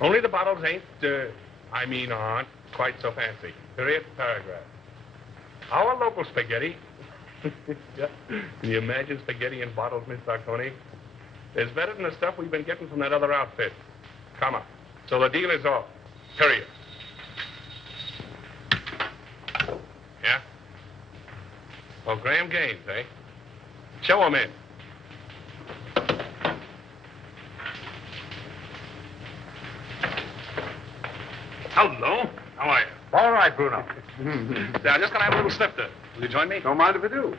Only the bottles aren't quite so fancy. Period, paragraph. Our local spaghetti. Yeah. Can you imagine spaghetti in bottles, Miss Sarconi? It's better than the stuff we've been getting from that other outfit. Come on. So the deal is off. Period. Yeah? Oh, Graham Gaines, eh? Show him in. Hello. How are you? All right, Bruno. I'm just going to have a little snifter. Will you join me? Don't mind if I do.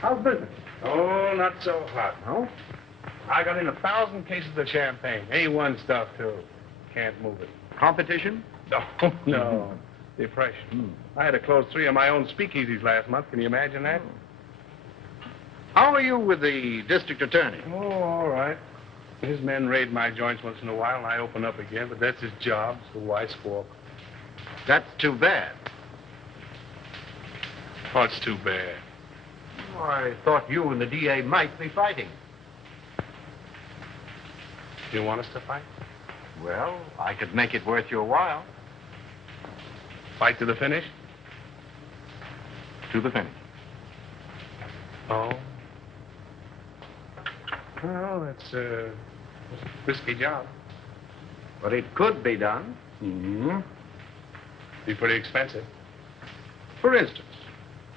How's business? Oh, not so hot. No? I got in 1,000 cases of champagne. A1 stuff, too. Can't move it. Competition? No. Depression. I had to close 3 of my own speakeasies last month. Can you imagine that? How are you with the district attorney? Oh, all right. His men raid my joints once in a while, and I open up again, but that's his job, so why squawk? That's too bad. What's too bad? Oh, I thought you and the DA might be fighting. Do you want us to fight? Well, I could make it worth your while. Fight to the finish? To the finish. Oh. Well, that's a risky job. But it could be done. Mm-hmm. Be pretty expensive. For instance?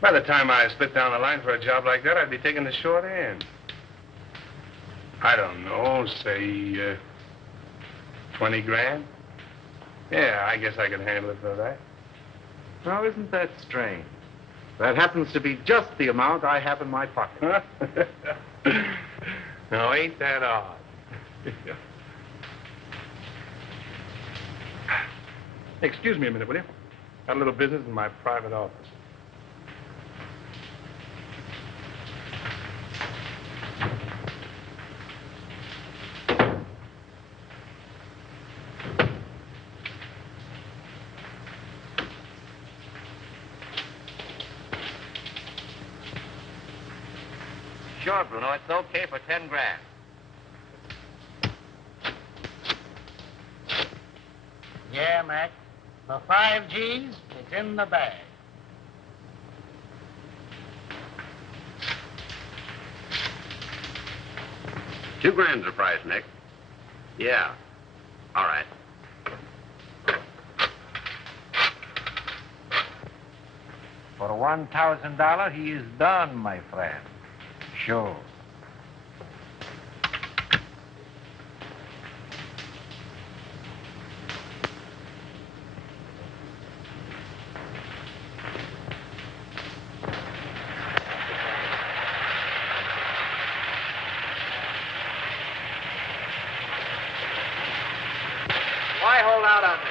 By the time I split down the line for a job like that, I'd be taking the short end. I don't know, say, 20 grand? Yeah, I guess I could handle it for that. Now, isn't that strange? That happens to be just the amount I have in my pocket. Now, ain't that odd? Excuse me a minute, will you? Got a little business in my private office. Sure, Bruno, it's okay for 10 grand. Yeah, Mac. For 5 G's, it's in the bag. $2 grand's the price, Nick. Yeah. All right. For $1,000, he is done, my friend. Sure. Why hold out on me?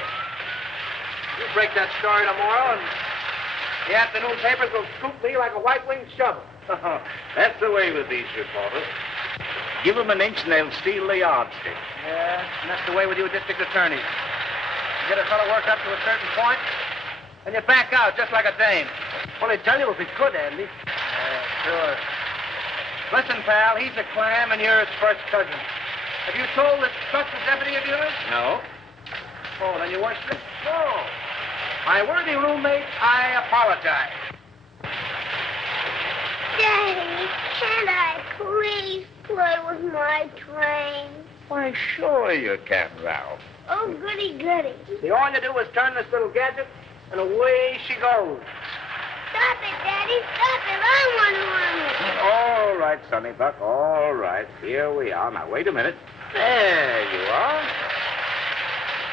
You break that story tomorrow, and the afternoon papers will scoop me like a white-winged shovel. That's the way with these reporters. Give them an inch and they'll steal the yardstick. Yeah, and that's the way with you district attorneys. You get a fellow worked up to a certain point, and you back out just like a dame. Well, they tell you if he could, Andy. Yeah, sure. Listen, pal, he's a clam and you're his first cousin. Have you told this trusted deputy of yours? No. Oh, then you weren't strict? No. My worthy roommate, I apologize. Daddy, can't I please play with my train? Why, sure you can, Ralph. Oh, goody, goody. See, all you do is turn this little gadget, and away she goes. Stop it, Daddy, stop it. I want to run it. All right, Sonny Buck, all right. Here we are. Now, wait a minute. There you are.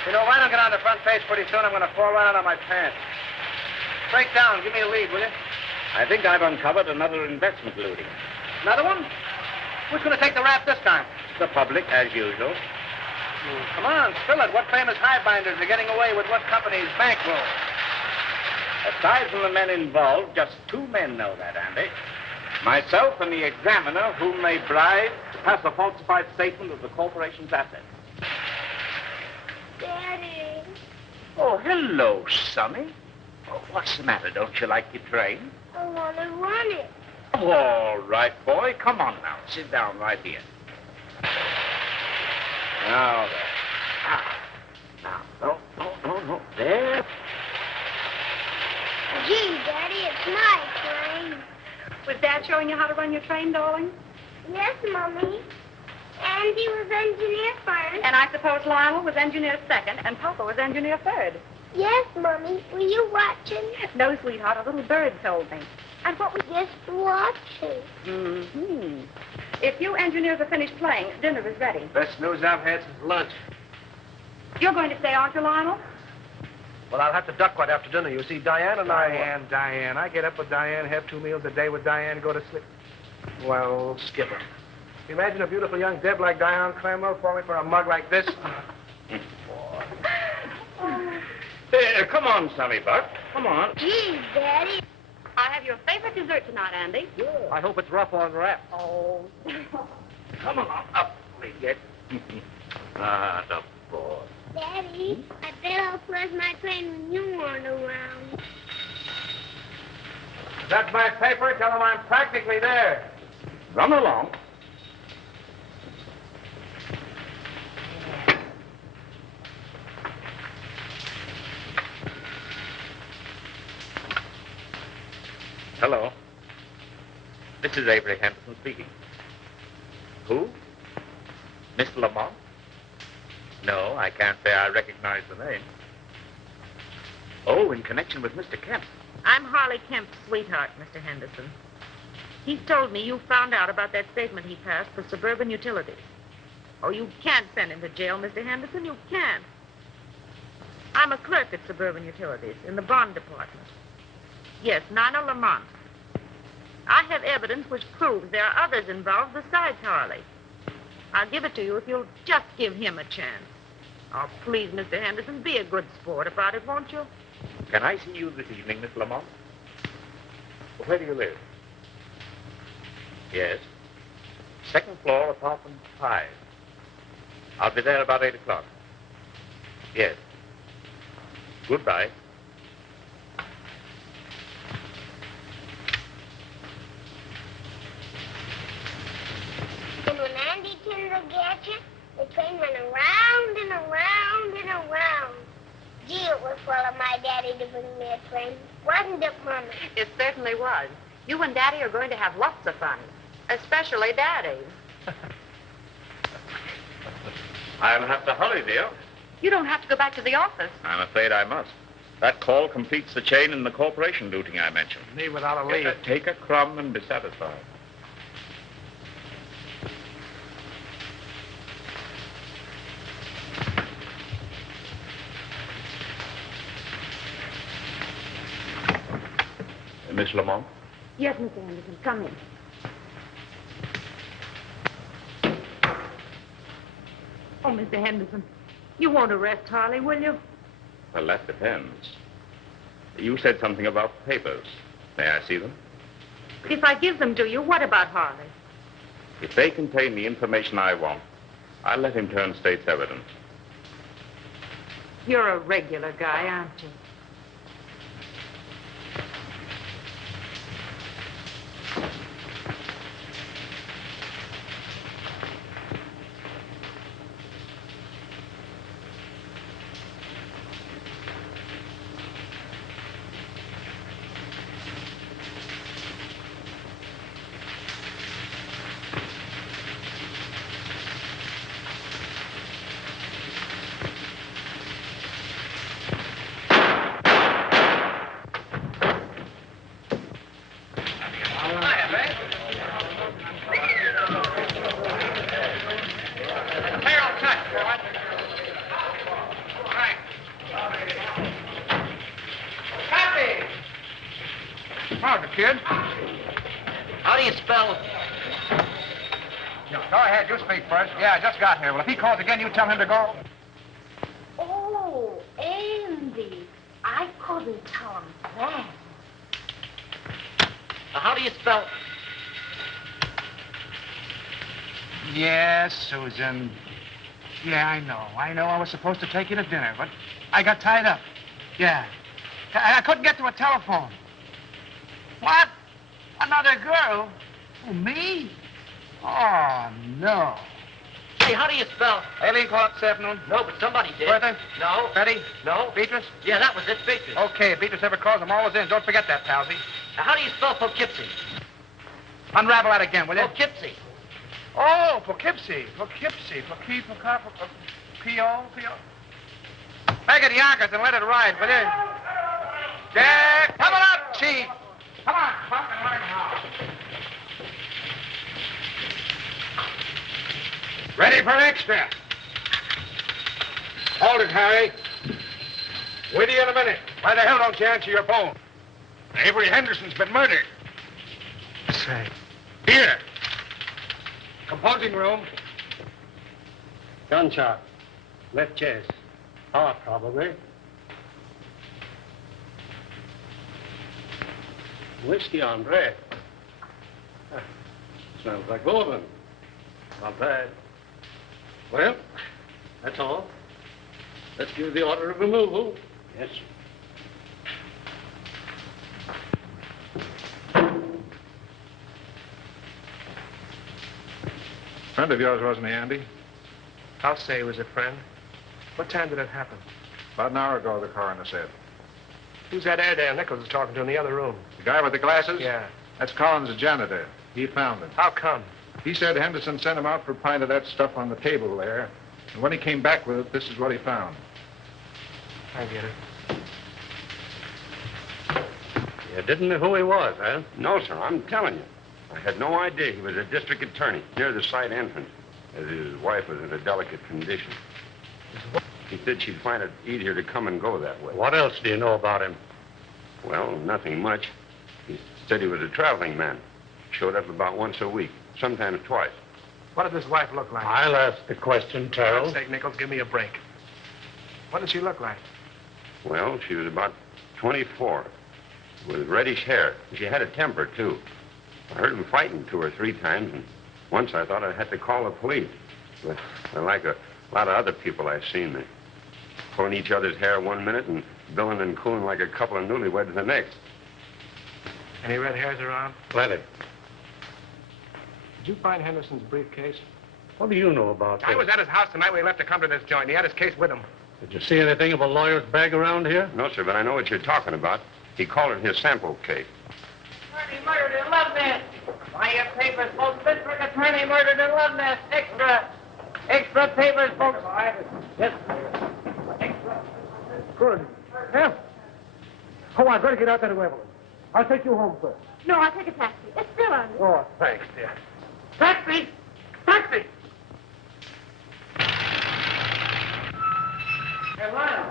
You know, if I don't get on the front page pretty soon, I'm going to fall right out of my pants. Break down. Give me a lead, will you? I think I've uncovered another investment looting. Another one? Who's going to take the rap this time? The public, as usual. Come on, spill it. What famous highbinders are getting away with what company's bankroll? Aside from the men involved, just 2 men know that, Andy. Myself and the examiner, whom they bribed to pass a falsified statement of the corporation's assets. Daddy. Oh, hello, Sonny. Oh, what's the matter? Don't you like your train? I want to run it. Oh, all right, boy. Come on now. Sit down right here. Now then. no. There. Gee, Daddy, it's my train. Was Dad showing you how to run your train, darling? Yes, Mommy. Andy was engineer first. And I suppose Lionel was engineer second, and Papa was engineer third. Yes, Mommy. Were you watching? No, sweetheart, a little bird told me. And what was... Just watching. Mm-hmm. If you engineers are finished playing, dinner is ready. Best news I've had since lunch. You're going to stay, aren't you, Lionel? Well, I'll have to duck right after dinner. You see, Diane and I... Diane. I get up with Diane, have 2 meals a day with Diane, go to sleep. Well, Skipper. imagine a beautiful young Deb like Diane Clamwell falling for a mug like this. Hey, come on, Sonny Buck. Come on. Gee, Daddy. I have your favorite dessert tonight, Andy. I hope it's rough on wrap. Oh. Come on, up we get. Ah, the boy. Daddy, I bet I'll flush my train when you aren't around. Is that my paper? Tell them I'm practically there. Run along. Hello. This is Avery Henderson speaking. Who? Miss Lamont? No, I can't say I recognize the name. Oh, in connection with Mr. Kemp. I'm Harley Kemp's sweetheart, Mr. Henderson. He's told me you found out about that statement he passed for Suburban Utilities. Oh, you can't send him to jail, Mr. Henderson. You can't. I'm a clerk at Suburban Utilities in the bond department. Yes, Nana Lamont. I have evidence which proves there are others involved besides Harley. I'll give it to you if you'll just give him a chance. Oh, please, Mr. Henderson, be a good sport about it, won't you? Can I see you this evening, Miss Lamont? Where do you live? Yes. 2nd floor, apartment 5. I'll be there about 8 o'clock. Yes. Goodbye. And when Andy turned the gadget, the train went around and around and around. Gee, it was full of my daddy to bring me a train. Wasn't it, Mommy? It certainly was. You and Daddy are going to have lots of fun. Especially Daddy. I'll have to hurry, dear. You don't have to go back to the office. I'm afraid I must. That call completes the chain in the corporation looting I mentioned. Me without a lead. Take a crumb and be satisfied. Miss Lamont? Yes, Mr. Henderson, come in. Oh, Mr. Henderson, you won't arrest Harley, will you? Well, that depends. You said something about papers. May I see them? If I give them to you, what about Harley? If they contain the information I want, I'll let him turn state's evidence. You're a regular guy, aren't you? Howdy, kid. How do you spell... Go ahead, you speak first. Yeah, I just got here. Well, if he calls again, you tell him to go. Oh, Andy. I couldn't tell him that. How do you spell... Yes, Susan. Yeah, I know. I was supposed to take you to dinner, but I got tied up. Yeah. I couldn't get to a telephone. What? Another girl? Oh, me? Oh, no. Hey, how do you spell? Aileen called up this afternoon. No, but somebody did. Bertha? No. Betty? No. Beatrice? Yeah, that was it, Beatrice. Okay, if Beatrice ever calls, I'm always in. Don't forget that, Palsy. Now, how do you spell Poughkeepsie? Unravel that again, will you? Poughkeepsie. Oh, Poughkeepsie. Poughkeepsie. P-O. Make it Yonkers and let it ride, will you? Jack, coming up, Chief. Come on, Buck, and learn how. Ready for extra. Hold it, Harry. With you in a minute. Why the hell don't you answer your phone? Avery Henderson's been murdered. Say. Here. Composing room. Gunshot. Left chest. Heart, probably. Whiskey on bread. Smells like bourbon. Not bad. Well, that's all. Let's give the order of removal. Yes, sir. Friend of yours, wasn't he, Andy? I'll say he was a friend. What time did it happen? About an hour ago, the coroner said. Who's that Airedale Nichols is talking to in the other room? The guy with the glasses? Yeah. That's Collins, the janitor. He found him. How come? He said Henderson sent him out for a pint of that stuff on the table there. And when he came back with it, this is what he found. I get it. You didn't know who he was, huh? No, sir, I'm telling you. I had no idea he was a district attorney near the site entrance, as his wife was in a delicate condition. He said she'd find it easier to come and go that way. What else do you know about him? Well, nothing much. He said he was a traveling man. Showed up about once a week, sometimes twice. What did his wife look like? I'll ask the question, For Terrell. God's sake, Nichols, give me a break. What did she look like? Well, she was about 24, with reddish hair. She had a temper, too. I heard him fighting 2 or 3 times, and once I thought I had to call the police. But like a lot of other people I've seen, they pulling each other's hair one minute and billing and cooling like a couple of newlyweds the next. Any red hairs around? Plenty. Did you find Henderson's briefcase? What do you know about this? I was at his house the night we left to come to this joint. He had his case with him. Did you see anything of a lawyer's bag around here? No, sir, but I know what you're talking about. He called it his sample case. Attorney murdered in Love Nest. Buy your papers, folks. District attorney murdered in Love Nest. Extra. Extra papers, folks. Yes. Extra. Good. Yeah. Oh, I've got to get out there to Evelyn. I'll take you home first. No, I'll take a taxi. It's still on. Oh, thanks, dear. Taxi. Taxi. Hey, Lionel.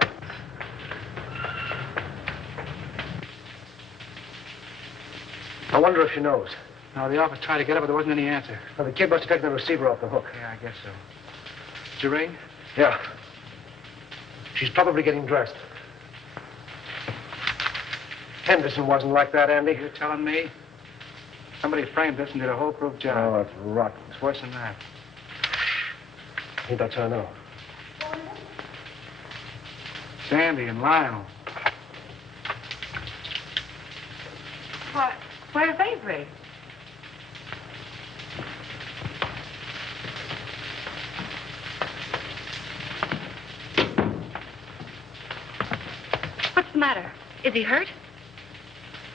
I wonder if she knows. No, the office tried to get her, but there wasn't any answer. Well, the kid must have taken the receiver off the hook. Yeah, I guess so. Did you ring? Yeah. She's probably getting dressed. Henderson wasn't like that, Andy. You're telling me? Somebody framed this and did a whole proof job. Oh, it's rotten. It's worse than that. I think that's her now. Sandy and Lionel. What? Where's Avery? What's the matter? Is he hurt?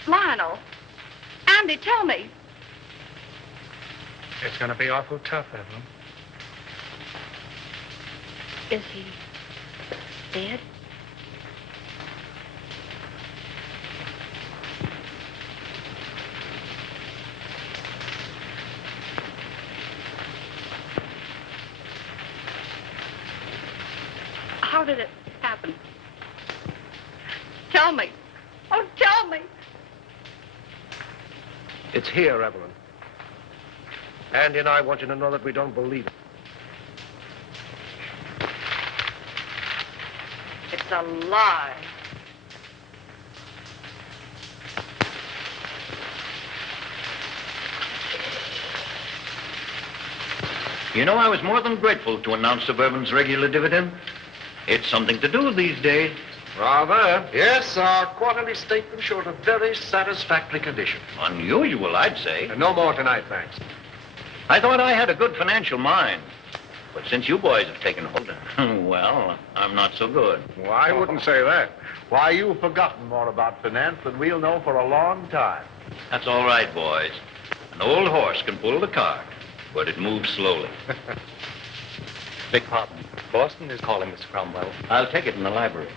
Lionel. Andy, tell me. It's going to be awful tough, Evelyn. Is he dead? How did it happen? Tell me. Oh, tell me. It's here, Evelyn. Andy and I want you to know that we don't believe it. It's a lie. You know, I was more than grateful to announce Suburban's regular dividend. It's something to do these days. Rather. Yes, our quarterly statement showed a very satisfactory condition. Unusual, I'd say. And no more tonight, thanks. I thought I had a good financial mind. But since you boys have taken hold, well, I'm not so good. Well, I wouldn't say that. Why, you've forgotten more about finance than we'll know for a long time. That's all right, boys. An old horse can pull the cart, but it moves slowly. Beg pardon. Boston is calling, Mr. Cromwell. I'll take it in the library.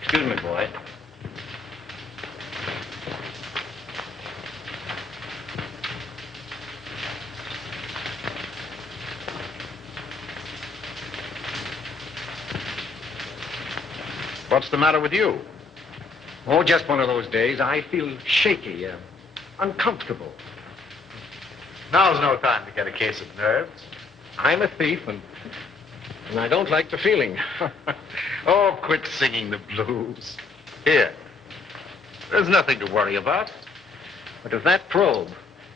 Excuse me, boy. What's the matter with you? Oh, just one of those days. I feel shaky, uncomfortable. Now's no time to get a case of nerves. I'm a thief, and I don't like the feeling. Oh, quit singing the blues. Here. There's nothing to worry about. But if that probe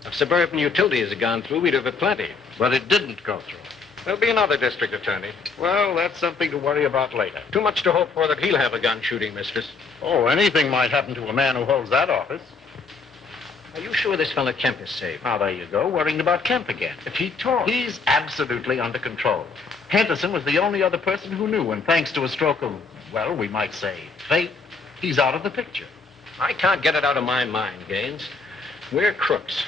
of suburban utilities had gone through, we'd have had plenty. But it didn't go through. There'll be another district attorney. Well, that's something to worry about later. Too much to hope for that he'll have a gun shooting mistress. Oh, anything might happen to a man who holds that office. Are you sure this fellow Kemp is safe? Now, there you go, worrying about Kemp again. If he talks... He's absolutely under control. Henderson was the only other person who knew, and thanks to a stroke of, well, we might say, fate, he's out of the picture. I can't get it out of my mind, Gaines. We're crooks.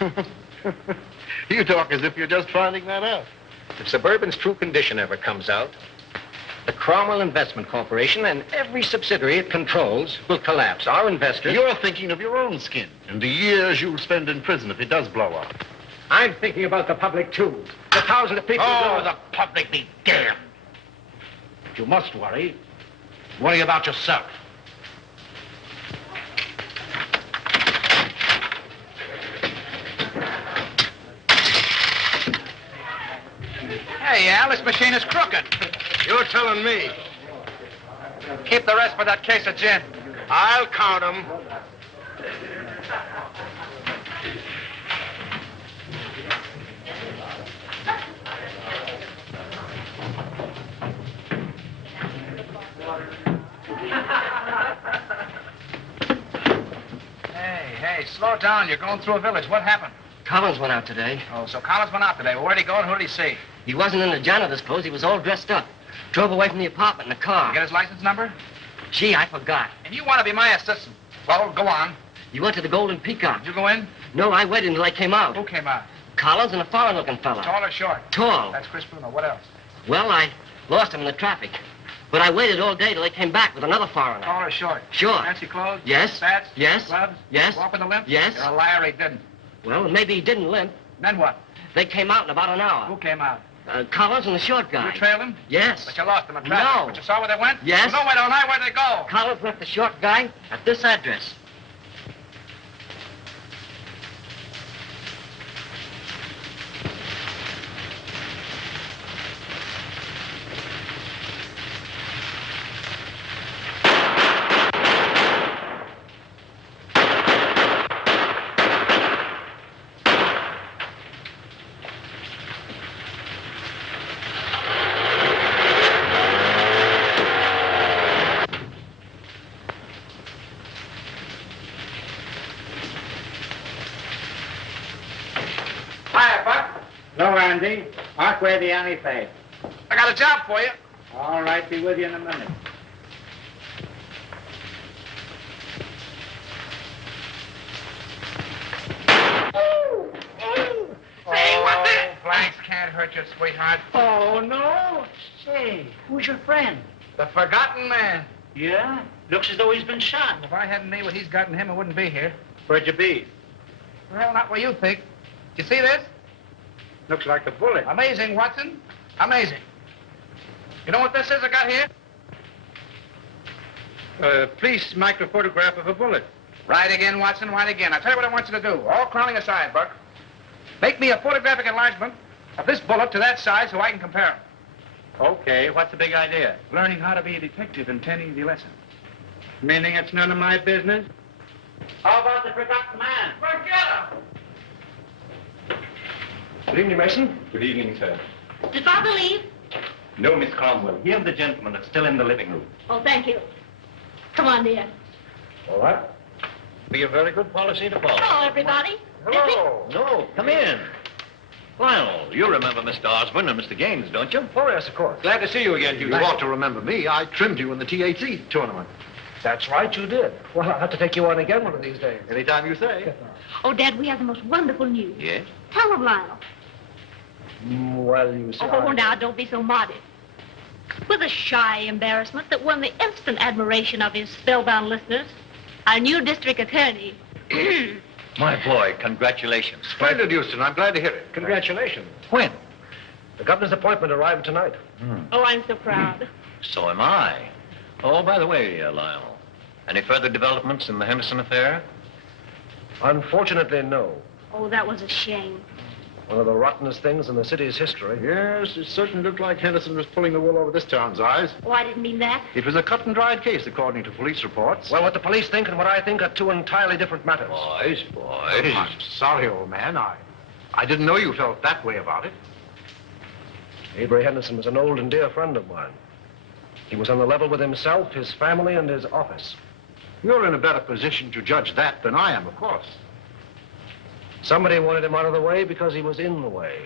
You talk as if you're just finding that out. If Suburban's true condition ever comes out, the Cromwell Investment Corporation and every subsidiary it controls will collapse. Our investors... You're thinking of your own skin and the years you'll spend in prison if it does blow up. I'm thinking about the public, too. The thousands of people... Oh, the public be damned. If you must worry, worry about yourself. Hey, Al, this machine is crooked. You're telling me. Keep the rest for that case of gin. I'll count them. Hey, slow down. You're going through a village. What happened? Collins went out today. Oh, so Collins went out today. Well, where'd he go and who did he see? He wasn't in the janitor's clothes. He was all dressed up. Drove away from the apartment in a car. You get his license number? Gee, I forgot. And you want to be my assistant. Well, go on. You went to the Golden Peacock. Did you go in? No, I waited until I came out. Who came out? Collins and a foreign-looking fella. Tall or short? Tall. That's Chris Bruno. What else? Well, I lost him in the traffic. But I waited all day till they came back with another foreigner. Tall or short? Short. Fancy clothes? Yes. Spats? Yes. Gloves? Yes. Walk with a limp? Yes. You're a liar, he didn't. Well, maybe he didn't limp. Then what? They came out in about an hour. Who came out? Collins and the short guy. You trailed him? Yes. But you lost him in traffic. No. But you saw where they went? Yes. Well, no, wait all night. Where'd they go? Collins left the short guy at this address. Hiya, Buck. Hello, Andy. Parkway the alley pay. I got a job for you. All right, be with you in a minute. Say, what's it? Blanks can't hurt you, sweetheart. Oh, no. Say, who's your friend? The forgotten man. Yeah? Looks as though he's been shot. If I hadn't made what he's got in him, I wouldn't be here. Where'd you be? Well, not what you think. Did you see this? Looks like a bullet. Amazing, Watson. Amazing. You know what this is I got here? Police microphotograph of a bullet. Right again, Watson, right again. I'll tell you what I want you to do. All clowning aside, Buck. Make me a photographic enlargement of this bullet to that size so I can compare them. Okay, what's the big idea? Learning how to be a detective in 10 easy lessons. Meaning it's none of my business? How about the forgotten man? Forget him! Good evening, Mason. Good evening, sir. Did Father leave? No, Miss Cromwell. He and the gentleman are still in the living room. Oh, thank you. Come on, dear. All right. Be a very good policy to follow. Hello, everybody. Hello. No, come in. Lionel, you remember Mr. Osborne and Mr. Gaines, don't you? Oh, yes, of course. Glad to see you again, Hugh. You Nice. ought to remember me. I trimmed you in the THC tournament. That's right, you did. Well, I'll have to take you on again one of these days. Anytime you say. Oh, Dad, we have the most wonderful news. Yes? Tell them, Lionel. Well, you see. Oh, now, don't be so modest. With a shy embarrassment that won the instant admiration of his spellbound listeners, our new district attorney. My boy, congratulations. Splendid, Houston. I'm glad to hear it. Congratulations. When? The governor's appointment arrived tonight. Oh, I'm so proud. So am I. Oh, by the way, Lionel, any further developments in the Henderson affair? Unfortunately, no. Oh, that was a shame. One of the rottenest things in the city's history. Yes, it certainly looked like Henderson was pulling the wool over this town's eyes. Oh, I didn't mean that. It was a cut-and-dried case, according to police reports. Well, what the police think and what I think are two entirely different matters. Boys. I'm sorry, old man. I didn't know you felt that way about it. Avery Henderson was an old and dear friend of mine. He was on the level with himself, his family, and his office. You're in a better position to judge that than I am, of course. Somebody wanted him out of the way because he was in the way.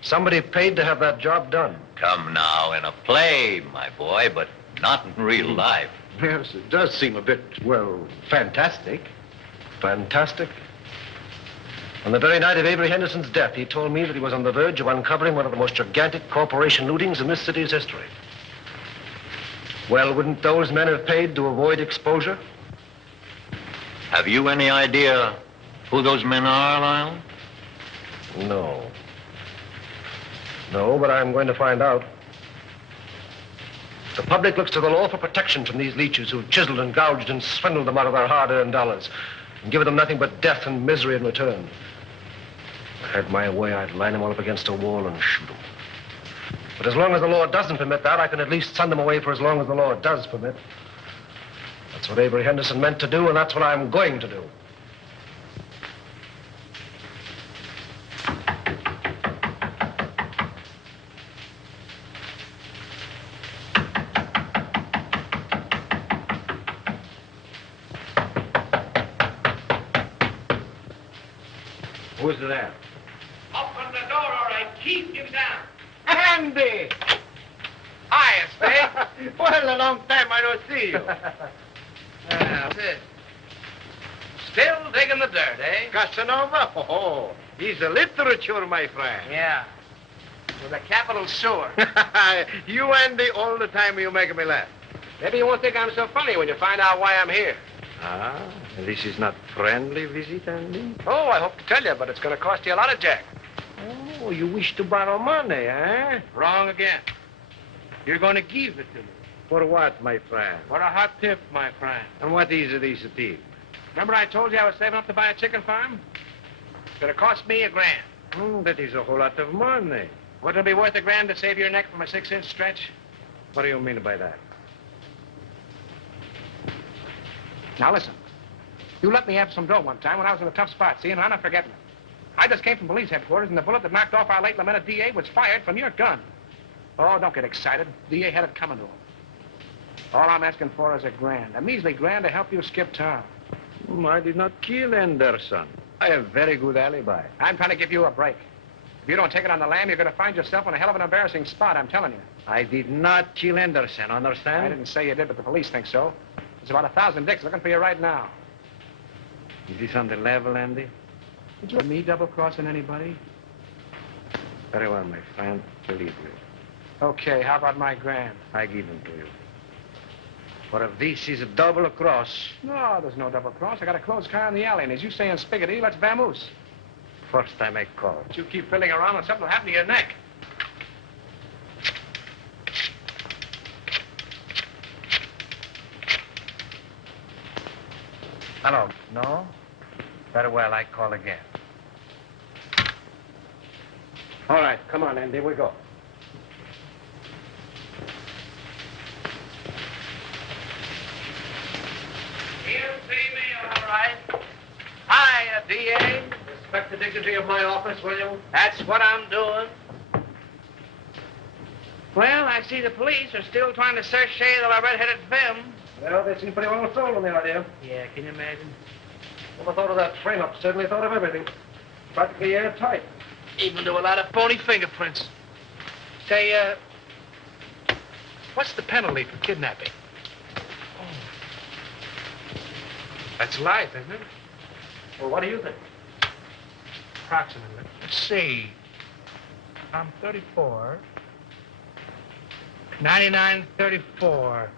Somebody paid to have that job done. Come now, in a play, my boy, but not in real life. Yes, it does seem a bit, well, fantastic. Fantastic. On the very night of Avery Henderson's death, he told me that he was on the verge of uncovering one of the most gigantic corporation lootings in this city's history. Well, wouldn't those men have paid to avoid exposure? Have you any idea who those men are, Lionel? No. No, but I'm going to find out. The public looks to the law for protection from these leeches who've chiseled and gouged and swindled them out of their hard-earned dollars and given them nothing but death and misery in return. If I had my way, I'd line them all up against a wall and shoot them. But as long as the law doesn't permit that, I can at least send them away for as long as the law does permit. That's what Avery Henderson meant to do, and that's what I'm going to do. Who's there? Open the door or I keep you down. Andy! Hi, Steve. Well, a long time I don't see you. That's it. Still digging the dirt, eh? Casanova? Oh, he's a literature, my friend. Yeah. With a capital sewer. You, Andy, all the time you make me laugh. Maybe you won't think I'm so funny when you find out why I'm here. Ah, this is not friendly visit, Andy? Oh, I hope to tell you, but it's going to cost you a lot of jack. Oh, you wish to borrow money, eh? Wrong again. You're going to give it to me. For what, my friend? For a hot tip, my friend. And what is this tip? Remember I told you I was saving up to buy a chicken farm? It's going to cost me $1,000. That is a whole lot of money. Wouldn't it be worth $1,000 to save your neck from a 6-inch stretch? What do you mean by that? Now listen. You let me have some dough one time when I was in a tough spot, see, and I'm not forgetting it. I just came from police headquarters, and the bullet that knocked off our late lamented DA was fired from your gun. Oh, don't get excited. DA had it coming to him. All I'm asking for is $1,000. A measly $1,000 to help you skip town. I did not kill Anderson. I have very good alibi. I'm trying to give you a break. If you don't take it on the lam, you're going to find yourself in a hell of an embarrassing spot, I'm telling you. I did not kill Anderson, understand? I didn't say you did, but the police think so. There's about 1,000 dicks looking for you right now. Is this on the level, Andy? Did you me double-crossing anybody? Very well, my friend. Believe me. Okay, how about my $1,000? I give them to you. For if this is a double cross... No, there's no double cross. I got a closed car in the alley, and as you say in Spiggity, let's vamoose. First I make call. But you keep fiddling around and something will happen to your neck. Hello. No? Very well, I call again. All right, come on, Andy, we go. He'll see me, all right. Hi, D.A. Respect the dignity of my office, will you? That's what I'm doing. Well, I see the police are still trying to search shade of a red-headed femme. Well, they seem pretty well sold on the idea. Yeah, can you imagine? Never thought of that frame-up. Certainly thought of everything. Practically airtight. Even do a lot of phony fingerprints. Say, what's the penalty for kidnapping? Oh. That's life, isn't it? Well, what do you think? Approximately. Let's see. I'm 34. 99, 34.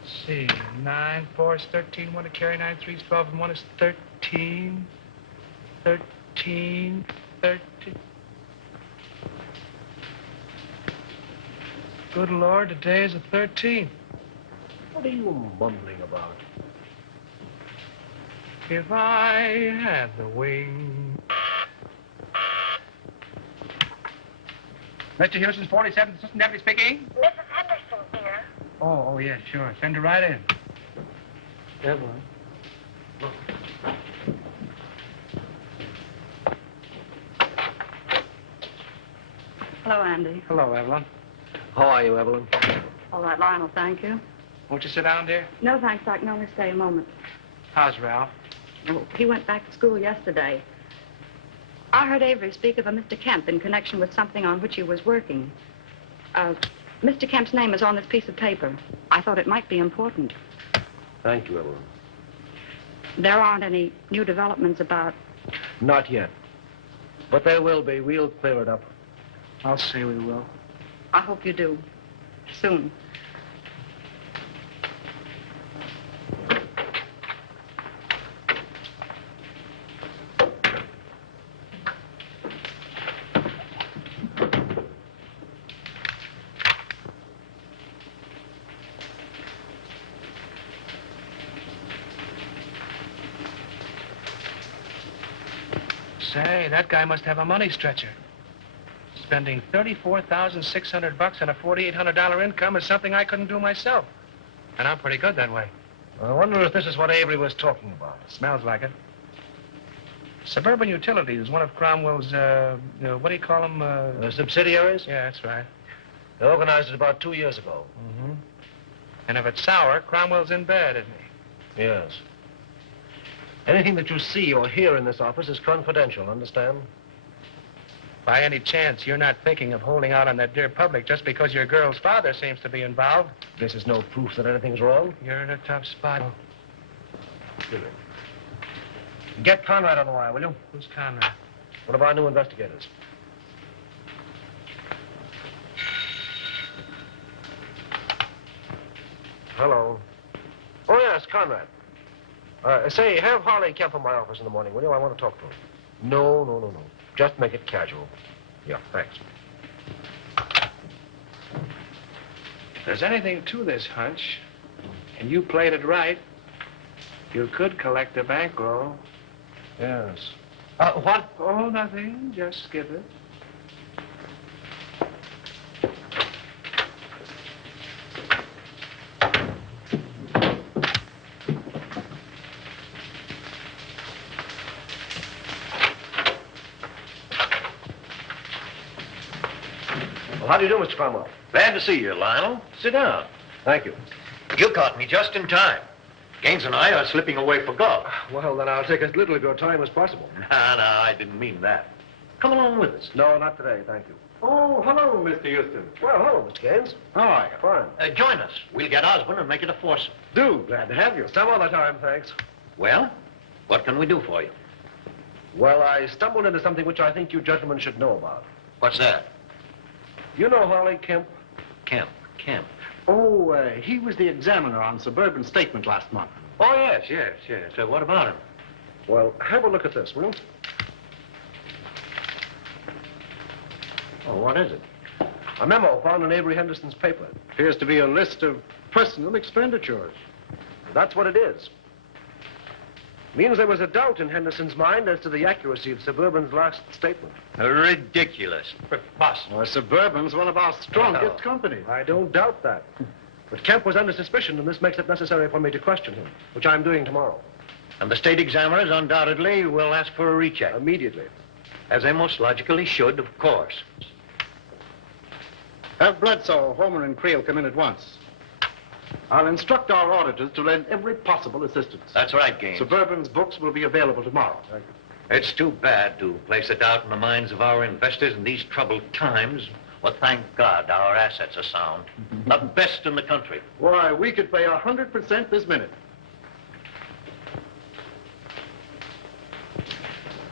Let's see. 9, 4 is 13. 1 to carry. 9, 3 is 12. And 1 is 13. 13. 13. Good Lord, today is the 13th. What are you mumbling about? If I had the wing. Mr. Houston's 47th Assistant Deputy speaking. Mrs. Henderson here. Oh, yeah, sure. Send her right in. Evelyn. Hello, Andy. Hello, Evelyn. How are you, Evelyn? All right, Lionel, thank you. Won't you sit down, dear? No, thanks. I can only stay a moment. How's Ralph? Oh, he went back to school yesterday. I heard Avery speak of a Mr. Kemp in connection with something on which he was working. Mr. Kemp's name is on this piece of paper. I thought it might be important. Thank you, Evelyn. There aren't any new developments about... Not yet. But there will be. We'll clear it up. I'll say we will. I hope you do. Soon. Say, that guy must have a money stretcher. Spending $34,600 on a $4,800 income is something I couldn't do myself. And I'm pretty good that way. I wonder if this is what Avery was talking about. Smells like it. Suburban Utilities is one of Cromwell's, what do you call them? The subsidiaries? Yeah, that's right. They organized it about 2 years ago. Mm-hmm. And if it's sour, Cromwell's in bed, isn't he? Yes. Anything that you see or hear in this office is confidential, understand? By any chance, you're not thinking of holding out on that dear public just because your girl's father seems to be involved? This is no proof that anything's wrong. You're in a tough spot. Get Conrad on the wire, will you? Who's Conrad? One of our new investigators. Hello. Oh, yes, Conrad. Say, have Harley Kemp in my office in the morning, will you? I want to talk to him. No. Just make it casual. Yeah, thanks. If there's anything to this hunch, and you played it right, you could collect a bankroll. Yes. What? Oh, nothing. Just skip it. Well, how do you do, Mr. Cromwell? Glad to see you, Lionel. Sit down. Thank you. You caught me just in time. Gaines and I are slipping away for golf. Well, then I'll take as little of your time as possible. No, I didn't mean that. Come along with us. No, not today, thank you. Oh, hello, Mr. Houston. Well, hello, Mr. Gaines. How are you? Fine. Join us. We'll get Osborne and make it a foursome. Do. Glad to have you. Some other time, thanks. Well, what can we do for you? Well, I stumbled into something which I think you gentlemen should know about. What's that? You know Harley Kemp? Kemp. Oh, he was the examiner on Suburban Statement last month. Oh, yes. So what about him? Well, have a look at this, will you? Oh, what is it? A memo found in Avery Henderson's paper. Appears to be a list of personal expenditures. That's what it is. Means there was a doubt in Henderson's mind as to the accuracy of Suburban's last statement. Ridiculous. Well, Suburban's one of our strongest companies. I don't doubt that. But Kemp was under suspicion, and this makes it necessary for me to question him, which I'm doing tomorrow. And the state examiners undoubtedly will ask for a recheck. Immediately. As they most logically should, of course. Have Bledsoe, Homer, and Creel come in at once. I'll instruct our auditors to lend every possible assistance. That's right, Gaines. Suburban's books will be available tomorrow. Thank you. It's too bad to place a doubt in the minds of our investors in these troubled times. Well, thank God our assets are sound. The best in the country. Why, we could pay 100% this minute.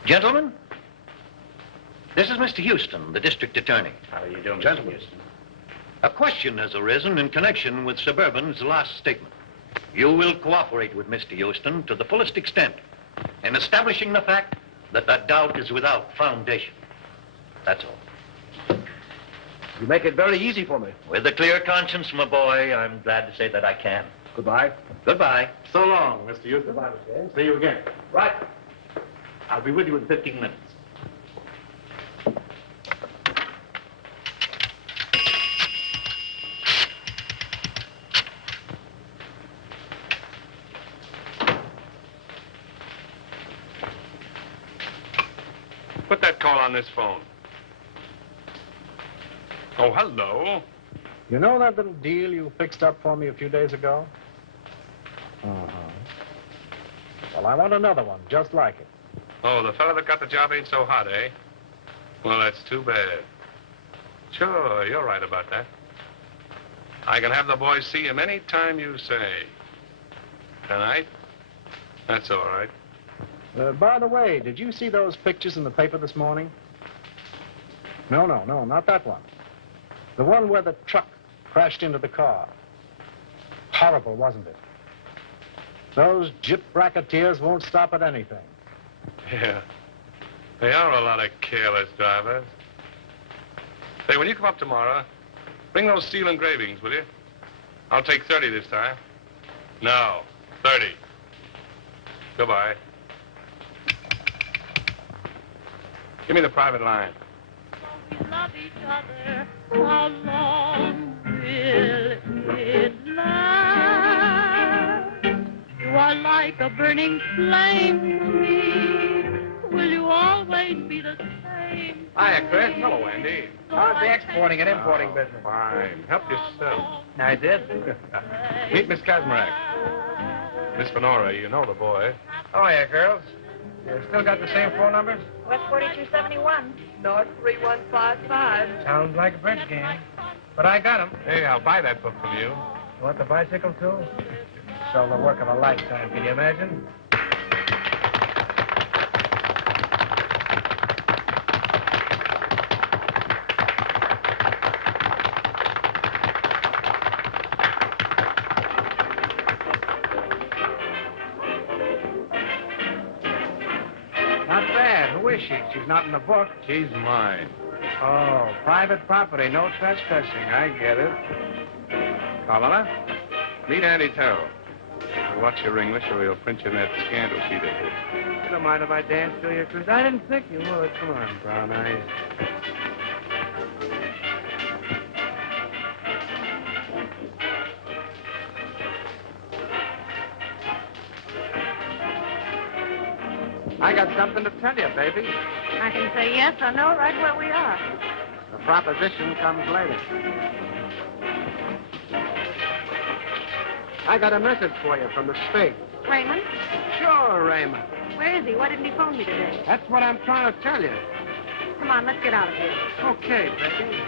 Gentlemen, this is Mr. Houston, the district attorney. How are you doing, Gentlemen, a question has arisen in connection with Suburban's last statement. You will cooperate with Mr. Houston to the fullest extent in establishing the fact that that doubt is without foundation. That's all. You make it very easy for me. With a clear conscience, my boy, I'm glad to say that I can. Goodbye. Goodbye. So long, Mr. Houston. Goodbye, Mr. Ames. See you again. Right. I'll be with you in 15 minutes. Put that call on this phone. Oh, hello. You know that little deal you fixed up for me a few days ago? Well, I want another one, just like it. Oh, the fellow that got the job ain't so hot, eh? Well, that's too bad. Sure, you're right about that. I can have the boys see him any time you say. Tonight? That's all right. By the way, did you see those pictures in the paper this morning? No, not that one. The one where the truck crashed into the car. Horrible, wasn't it? Those gyp bracketeers won't stop at anything. Yeah. They are a lot of careless drivers. Say, when you come up tomorrow, bring those steel engravings, will you? I'll take 30 this time. No, 30. Goodbye. Give me the private line. We love each other. How long will it last? You are like a burning flame to me. Will you always be the same? Hiya, Chris. Hello, Andy. How's the exporting and importing business? Fine. Help yourself. I did. Meet Miss Kazmarek. Miss Fenora, you know the boy. Oh, yeah, girls. You still got the same phone numbers? West 4271. North 3155. Sounds like a bridge game. But I got 'em. Hey, I'll buy that book from you. You want the bicycle, too? So the work of a lifetime, can you imagine? Not bad. Who is she? She's not in the book. She's mine. Oh, private property, no trespassing. I get it. Carlotta, meet Andy Terrell. Watch your English or he'll print you in that scandal sheet of his. You don't mind if I dance to you, Chris? I didn't think you would. Come on, brown eyes. I got something to tell you, baby. I can say yes or no right where we are. The proposition comes later. I got a message for you from the state. Raymond? Sure, Raymond. Where is he? Why didn't he phone me today? That's what I'm trying to tell you. Come on, let's get out of here. Okay, baby.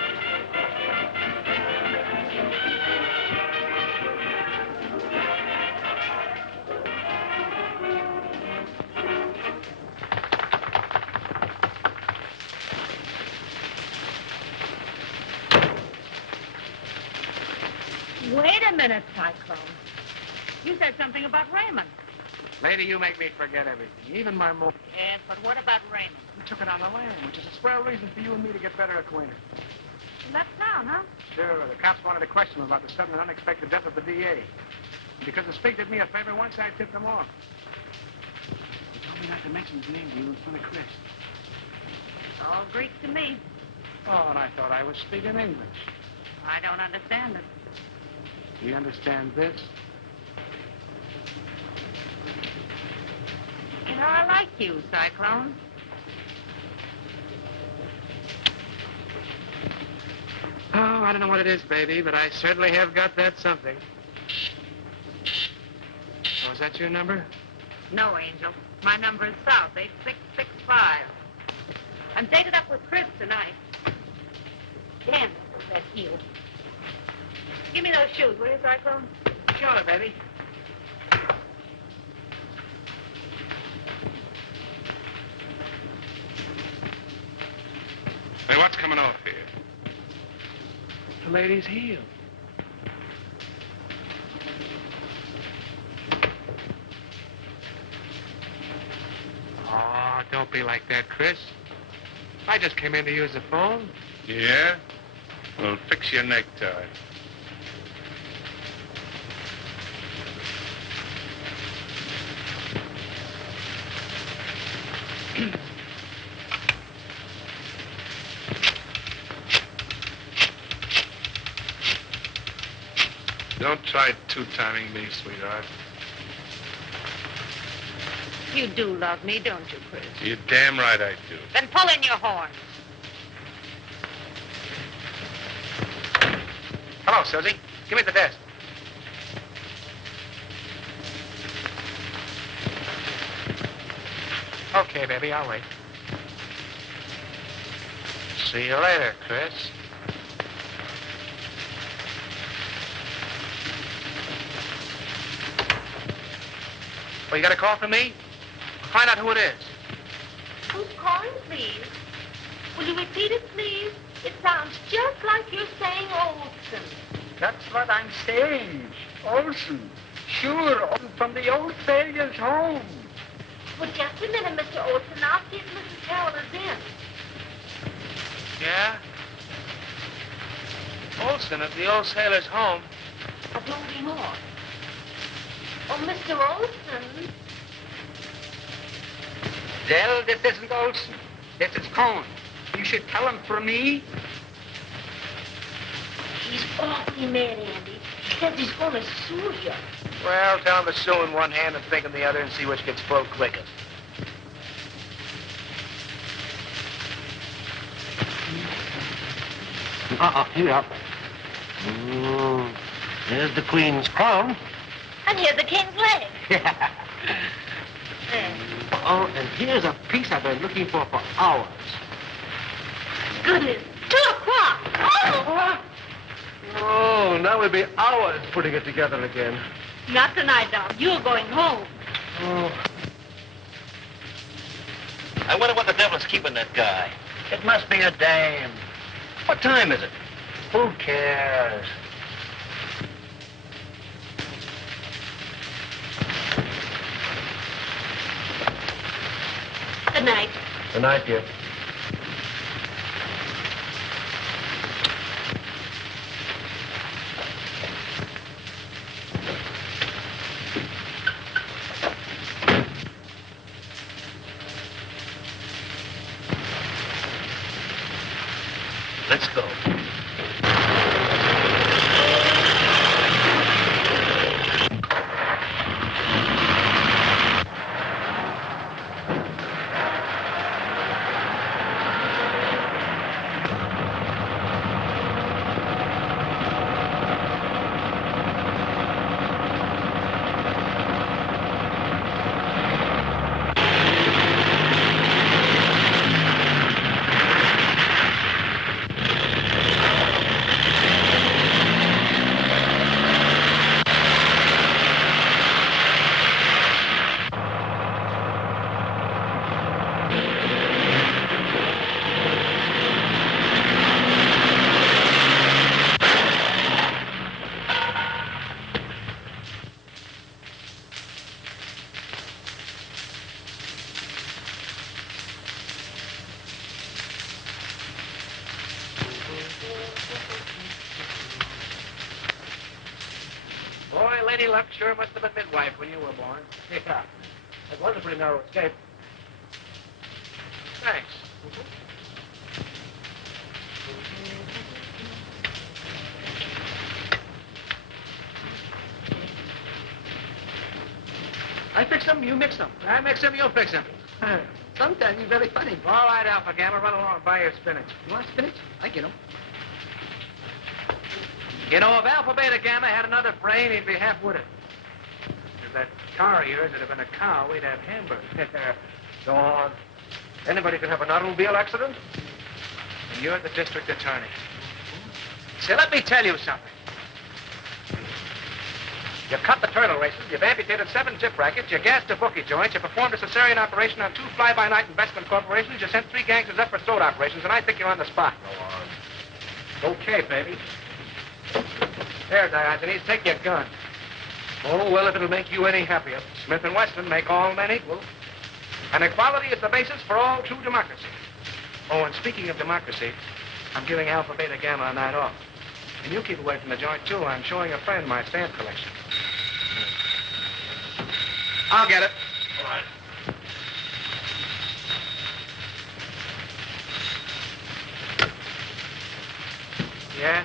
Wait a minute, Cyclone. You said something about Raymond. Lady, you make me forget everything, even my mom. Yes, but what about Raymond? We took it on the lam, which is a swell reason for you and me to get better acquainted. He left town, huh? Sure, the cops wanted to question him about the sudden and unexpected death of the DA. And because the state did me a favor once, I tipped him off. He told me not to mention his name to you in front of Chris. All Greek to me. Oh, and I thought I was speaking English. I don't understand it. Do you understand this? You know, I like you, Cyclone. Oh, I don't know what it is, baby, but I certainly have got that something. Oh, is that your number? No, Angel. My number is South, 866 5. I'm dated up with Chris tonight. Damn, that heel. Give me those shoes, will you, Cyclone? Sure, baby. Hey, what's coming off here? The lady's heel. Oh, don't be like that, Chris. I just came in to use the phone. Yeah? Well, fix your necktie. Don't try two-timing me, sweetheart. You do love me, don't you, Chris? You're damn right I do. Then pull in your horns. Hello, Susie. Give me the desk. Okay, baby, I'll wait. See you later, Chris. Well, you got a call from me? Find out who it is. Who's calling, please? Will you repeat it, please? It sounds just like you're saying Olson. That's what I'm saying. Olson. Sure, from the old Thalia's home. Well, just a minute, Mr. Olson. I'll see if Mrs. Carroll is in. Yeah? Olson at the old sailor's home. Oh, don't be more. Oh, Mr. Olson. Well, this isn't Olson. This is Cohn. You should tell him for me. He's awfully mad, Andy. He says he's going to sue you. Well, tell him to sue in one hand and think in the other and see which gets full quickest. Here. There's the Queen's crown. And here's the king's leg. Oh, and here's a piece I've been looking for hours. Goodness, 2 o'clock. Oh! Oh, now we'll be hours putting it together again. Not tonight, Doc. You're going home. Oh. I wonder what the devil's keeping that guy. It must be a dame. What time is it? Who cares? Good night. Good night, dear. Let's go. Boy, Lady Luck sure must have been midwife when you were born. Yeah. That was a pretty narrow escape. Thanks. I fix them, you mix them. I mix them, you fix them. Sometimes you're very funny. All right, Alpha Gamma, run along and buy your spinach. You want spinach? I get them. You know, if Alpha Beta Gamma had another brain, he'd be half-witted. If that car of yours had been a cow, we'd have hamburgers. Go on. Anybody can have an automobile accident. And you're the district attorney. Say, let me tell you something. You've cut the turtle races, you've amputated 7 zip rackets, you gassed a bookie joint, you performed a cesarean operation on 2 fly-by-night investment corporations, you sent 3 gangsters up for throat operations, and I think you're on the spot. Go on. Okay, baby. There, Diogenes, take your gun. Oh, well, if it'll make you any happier. Smith & Wesson make all men equal. And equality is the basis for all true democracy. Oh, and speaking of democracy, I'm giving Alpha Beta Gamma a night off. And you keep away from the joint, too. I'm showing a friend my stamp collection. I'll get it. All right. Yeah?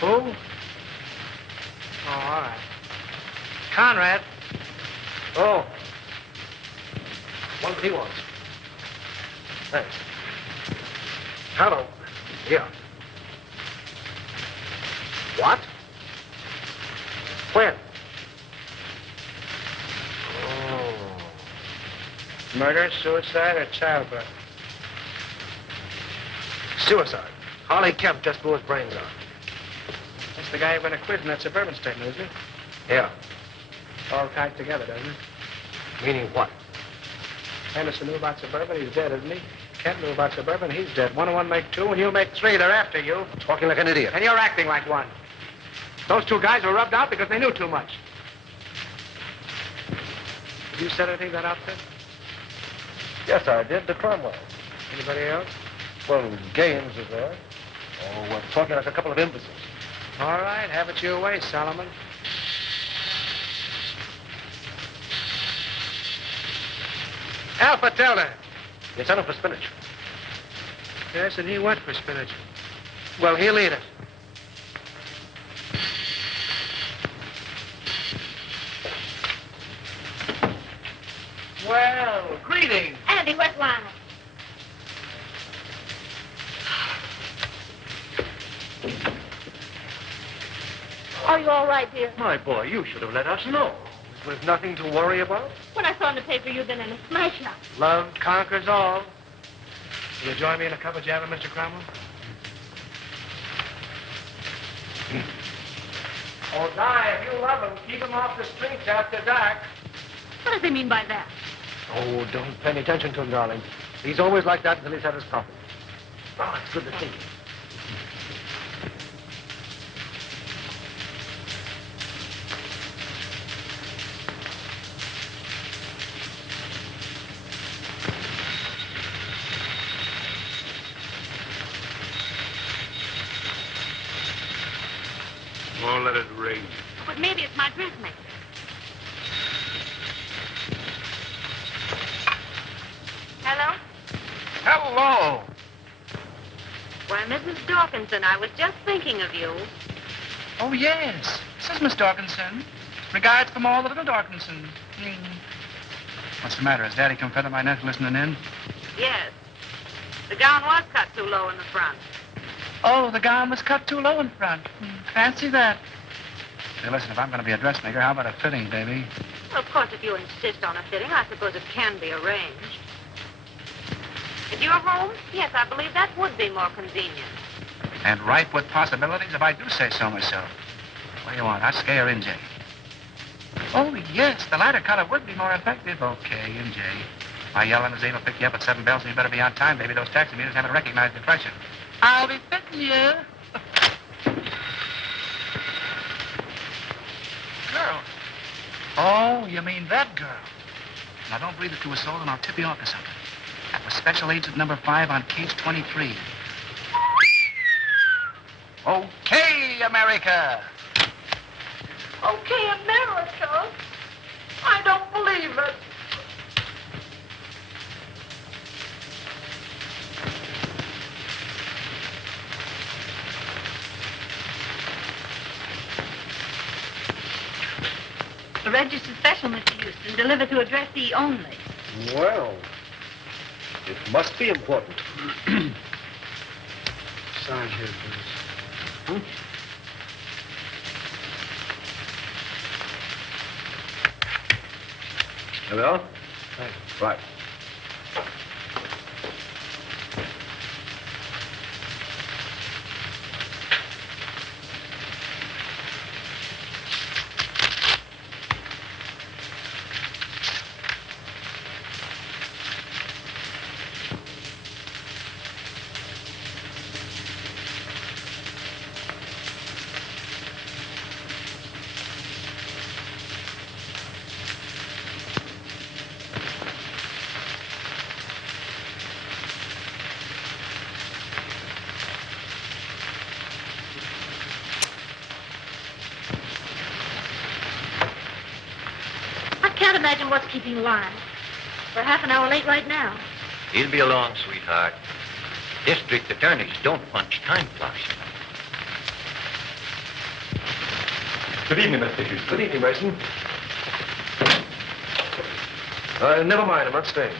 Who? Oh, all right. Conrad. Oh. What he wants. Thanks. Hello. Yeah. What? When? Oh. Murder, suicide, or childbirth? Suicide. Harley Kemp just blew his brains out. That's the guy who went to quiz in that suburban statement, isn't he? Yeah. All tied together, doesn't it? Meaning what? Henderson knew about suburban, he's dead, isn't he? Kemp knew about suburban, he's dead. 1 and 1 make 2, and you make 3. They're after you. Talking like an idiot. And you're acting like one. Those 2 guys were rubbed out because they knew too much. Have you said anything to that outfit? Yes, I did, to Cromwell. Anybody else? Well, Gaines is there. Oh, we're talking like a couple of imbeciles. All right, have it your way, Solomon. Alpha Delta. You sent him for spinach. Yes, and he went for spinach. Well, he'll eat it. Well, greetings. Andy, where's Lionel? Are you all right, dear? My boy, you should have let us know. It was nothing to worry about. When I saw in the paper you'd been in a smash-up. Love conquers all. Will you join me in a cup of java, Mr. Cromwell? Oh, Di, if you love him, keep him off the streets after dark. What does he mean by that? Oh, don't pay any attention to him, darling. He's always like that until he's had his coffee. Oh, it's good to see you. Oh, let it ring. But maybe it's my dressmaker. Hello? Hello. Why, Mrs. Dawkinson, I was just thinking of you. Oh, yes. This is Miss Dawkinson. Regards from all the little Dawkinsons. What's the matter? Has Daddy come feather my nest listening in? Yes. The gown was cut too low in the front. Oh, the gown was cut too low in front. Fancy that. Say, listen, if I'm going to be a dressmaker, how about a fitting, baby? Well, of course, if you insist on a fitting, I suppose it can be arranged. If you're home, yes, I believe that would be more convenient. And ripe with possibilities, if I do say so myself. What do you want, Husky or NJ? Oh, yes, the lighter color would be more effective. Okay, NJ. My yellow limousine will pick you up at 7 bells, and you better be on time, baby. Those taxi meters haven't recognized the freshen. I'll be fitting you. Girl. Oh, you mean that girl. Now, don't breathe it to a soul, and I'll tip you off to something. That was Special Agent number 5 on case 23. Okay, America. Okay, America. I don't believe it. A registered special, Mr. Houston, delivered to address E only. Well, it must be important. Sign here, please. There we are. Thanks. Right. Can't imagine what's keeping Lyon. We're half an hour late right now. He'll be along, sweetheart. District attorneys don't punch time clocks. Good evening, Mr. Houston. Good evening, Mason. Never mind, I'm not staying.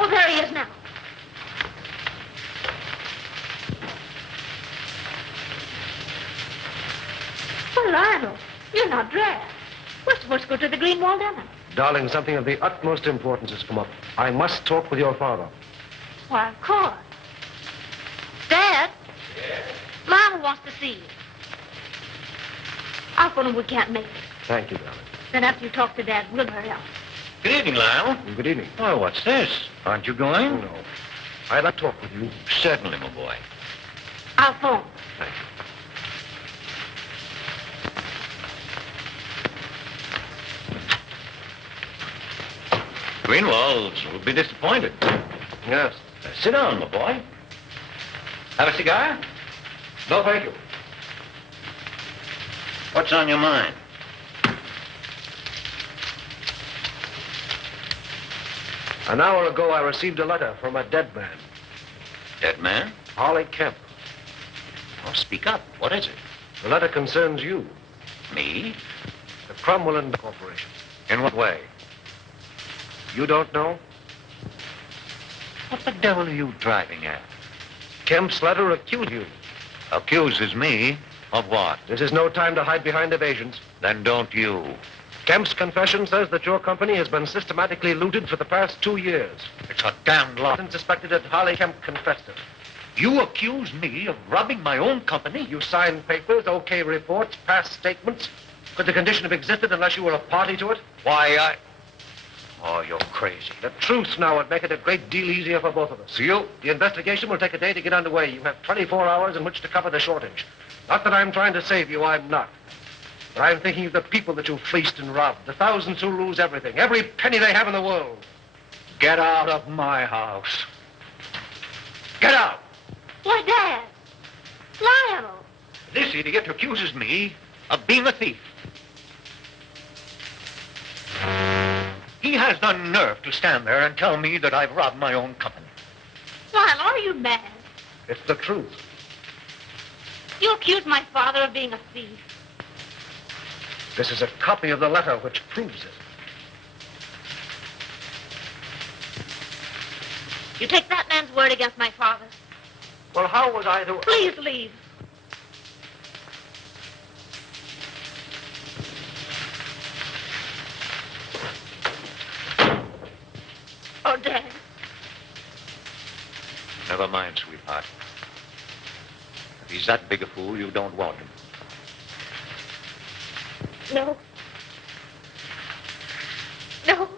Oh, there he is now. Well, Lionel, you're not dressed. We're supposed to go to the Green Wall dinner. Darling, something of the utmost importance has come up. I must talk with your father. Why, of course. Dad? Yes? Lionel wants to see you. I'll phone him we can't make it. Thank you, darling. Then after you talk to Dad, we'll hurry up. Good evening, Lyle. Good evening. Oh, what's this? Aren't you going? Oh, no. I'd like to talk with you. Certainly, my boy. I'll phone. Thank you. Greenwalds will be disappointed. Yes. Sit down, my boy. Have a cigar? No, thank you. What's on your mind? An hour ago, I received a letter from a dead man. Dead man? Harley Kemp. Oh, speak up. What is it? The letter concerns you. Me? The Cromwell and Corporation. In what way? You don't know? What the devil are you driving at? Kemp's letter accused you. Accuses me of what? This is no time to hide behind evasions. Then don't you. Kemp's confession says that your company has been systematically looted for the past 2 years. It's a damned lie. And suspected that Harley Kemp confessed it. You accuse me of robbing my own company? You signed papers, okay reports, past statements. Could the condition have existed unless you were a party to it? Why, Oh, you're crazy. The truth now would make it a great deal easier for both of us. You? The investigation will take a day to get underway. You have 24 hours in which to cover the shortage. Not that I'm trying to save you, I'm not. But I'm thinking of the people that you fleeced and robbed, the thousands who lose everything, every penny they have in the world. Get out of my house. Get out! Why, Dad. Lionel. This idiot accuses me of being a thief. He has the nerve to stand there and tell me that I've robbed my own company. Lionel, are you mad? It's the truth. You accuse my father of being a thief. This is a copy of the letter which proves it. You take that man's word against my father. Well, how was I to... Please leave. Oh, Dad. Never mind, sweetheart. If he's that big a fool, you don't want him. No. No.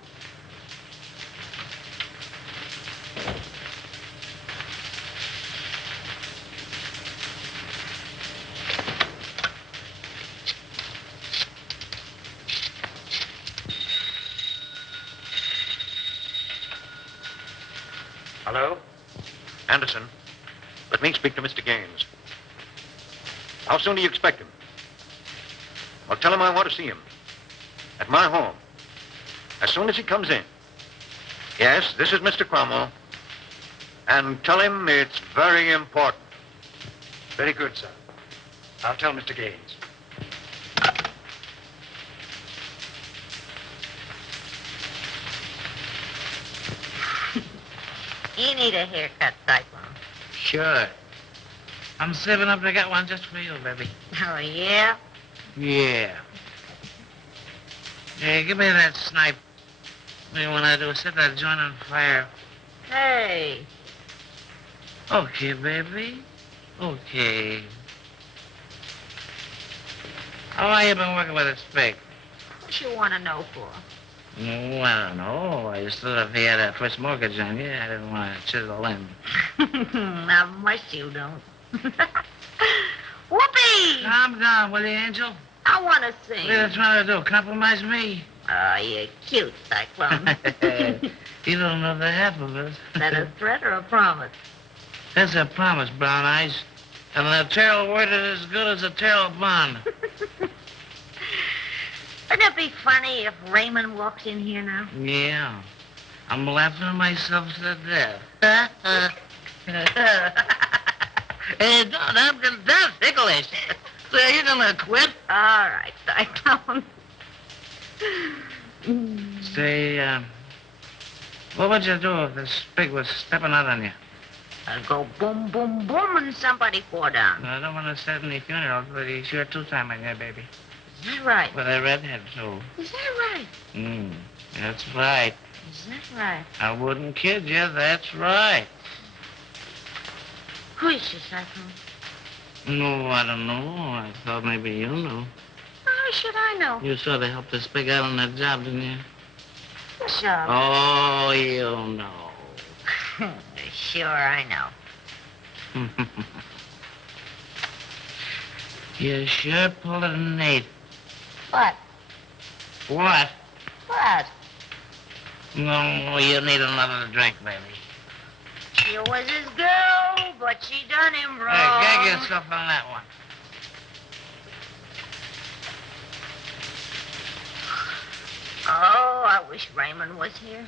Hello? Anderson, let me speak to Mr. Gaines. How soon do you expect him? Well, tell him I want to see him. At my home. As soon as he comes in. Yes, this is Mr. Cromwell. And tell him it's very important. Very good, sir. I'll tell Mr. Gaines. You need a haircut, Cyclone. Sure. I'm saving up to get one just for you, baby. Oh, yeah? Yeah. Hey, give me that snipe. What do you want to do? Set that joint on fire. Hey. Okay, baby. Okay. How long you been working with this pig? What you want to know for? Oh, I don't know. I just thought if he had a first mortgage on you, I didn't want to chisel in. Not much you don't. Whoopee! Calm down, will you, Angel? I want to sing. What are you trying to do? Compromise me? Oh, you're cute, Cyclone. You don't know the half of it. Is that a threat or a promise? That's a promise, Brown Eyes. And the tail word is as good as a tail bond. Wouldn't it be funny if Raymond walks in here now? Yeah. I'm laughing myself to death. Hey, that's ticklish. So you're gonna quit? All right, Cyclone. Say, what would you do if this pig was stepping out on you? I'd go boom, boom, boom, and somebody fall down. I don't want to start any funerals, but he's sure two-timing you, baby. Is that right? With a redhead, too. Is that right? That's right. Is that right? I wouldn't kid you, that's right. Who is this, Cyclone? No, I don't know. I thought maybe you knew. How should I know? You sort of helped this pig out on that job, didn't you? What job? Oh, you know. Sure, I know. You sure pulled a Nate. What? What? What? No, you need another drink, baby. She was his girl, but she done him wrong. Hey, gag yourself on that one. Oh, I wish Raymond was here.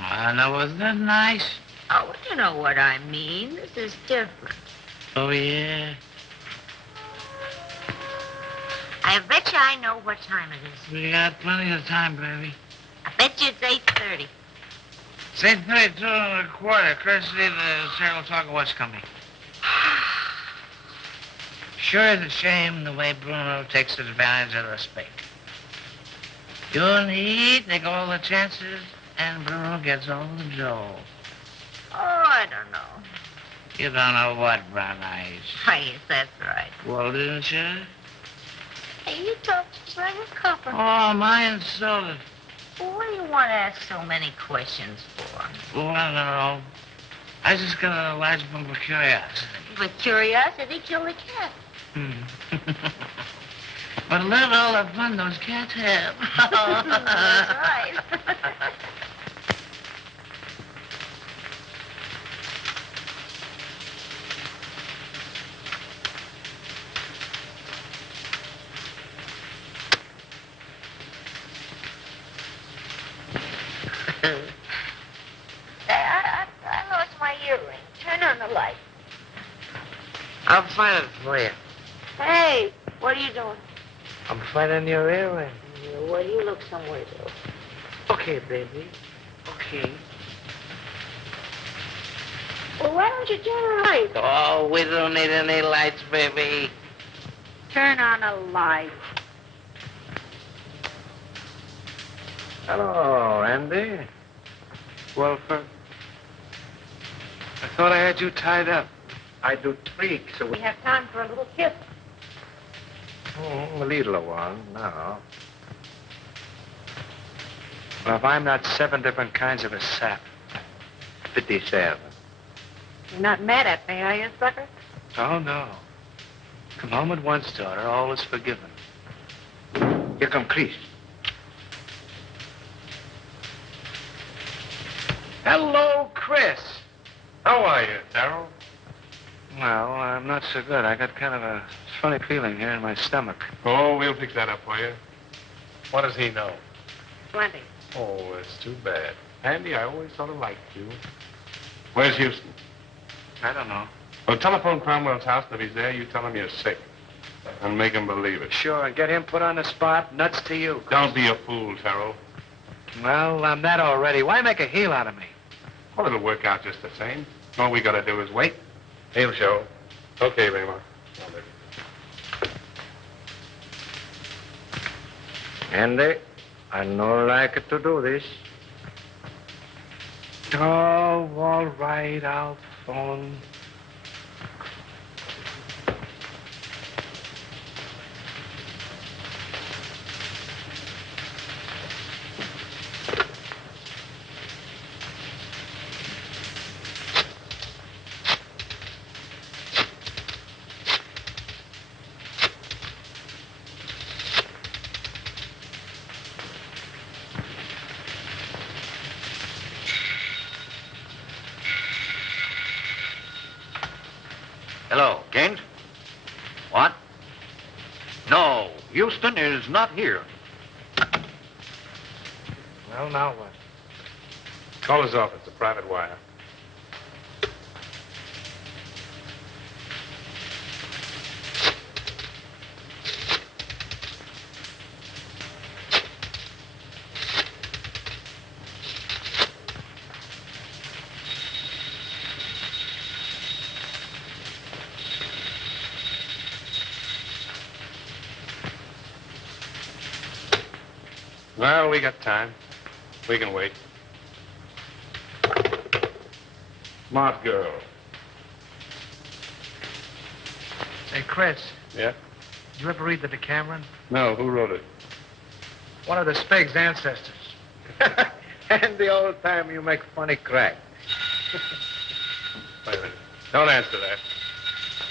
I know, wasn't that nice? Oh, you know what I mean. This is different. Oh, yeah? I bet you I know what time it is. We got plenty of time, baby. I bet you it's 8:30. It's 8:32 and a quarter. Christy, the serial talker, what's coming? Sure, it's a shame the way Bruno takes advantage of the spake. You and he take all the chances, and Bruno gets all the dough. Oh, I don't know. You don't know what, Brown Eyes. I guess that's right. Well, didn't you? Hey, you talk just like a copper. Oh, am I insulted? Well, what do you want to ask so many questions for? Well, I don't know. I just got a large bump of curiosity. With curiosity, kill the cat. But look at all the fun those cats have. That's right. I lost my earring. Turn on the light. I'll find it for you. Hey, what are you doing? I'm finding your earring. Well, you look somewhere else. Okay, baby. Okay. Well, why don't you turn the light? Oh, we don't need any lights, baby. Turn on a light. Hello, Andy. Wilford. I thought I had you tied up. I do tweak, so We have time for a little kiss. a little one, no. Well, if I'm not 7 different kinds of a sap, 57. You're not mad at me, are you, sucker? Oh, no. Come home at once, daughter. All is forgiven. Here come Christy. Hello, Chris. How are you, Darrell? Well, I'm not so good. I got kind of a funny feeling here in my stomach. Oh, we'll fix that up for you. What does he know? Plenty. Oh, it's too bad. Andy, I always sort of liked you. Where's Houston? I don't know. Well, telephone Cromwell's house, and if he's there, you tell him you're sick. And make him believe it. Sure, and get him put on the spot. Nuts to you. Don't be a fool, Terrell. Well, I'm that already. Why make a heel out of me? Well, it'll work out just the same. All we gotta do is wait. He'll show. Okay, Raymond. Andy, I no like to do this. Oh, all right, I'll phone. Hello, Kent? What? No, Houston is not here. Well, now what? Call his office, a private wire. Well, we got time. We can wait. Smart girl. Hey, Chris, Yeah? did you ever read the Decameron? No, who wrote it? One of the Spig's ancestors. And the old time you make funny crack. Wait a minute. Don't answer that.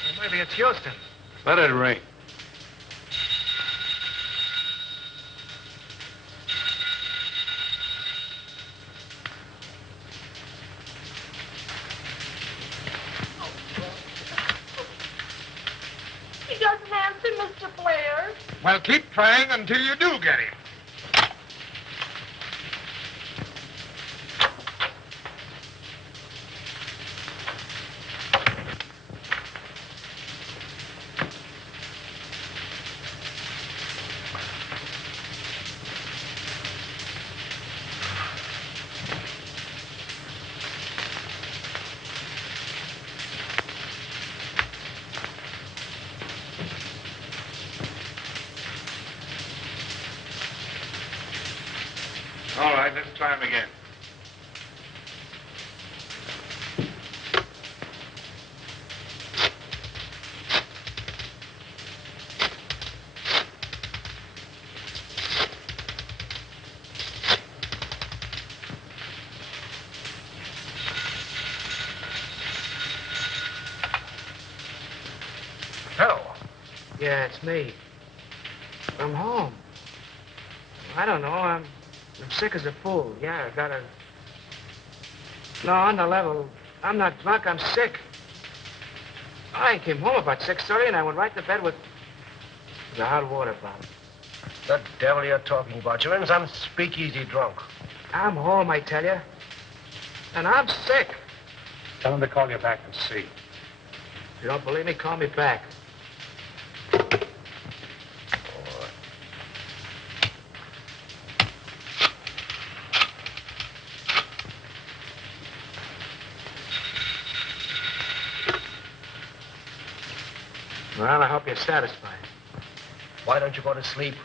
Well, maybe it's Houston. Let it ring. He doesn't answer, Mr. Blair. Well, keep trying until you do get him. All right, let's try him again. Hello. Yeah, it's me. I'm home. I don't know. I'm sick as a fool. Yeah, I got a... No, on the level. I'm not drunk. I'm sick. I came home about 6:30 and I went right to bed with the hot water bottle. The devil you're talking about? You're in some speakeasy drunk. I'm home, I tell you. And I'm sick. Tell him to call you back and see. If you don't believe me, call me back. Well, I hope you're satisfied. Why don't you go to sleep?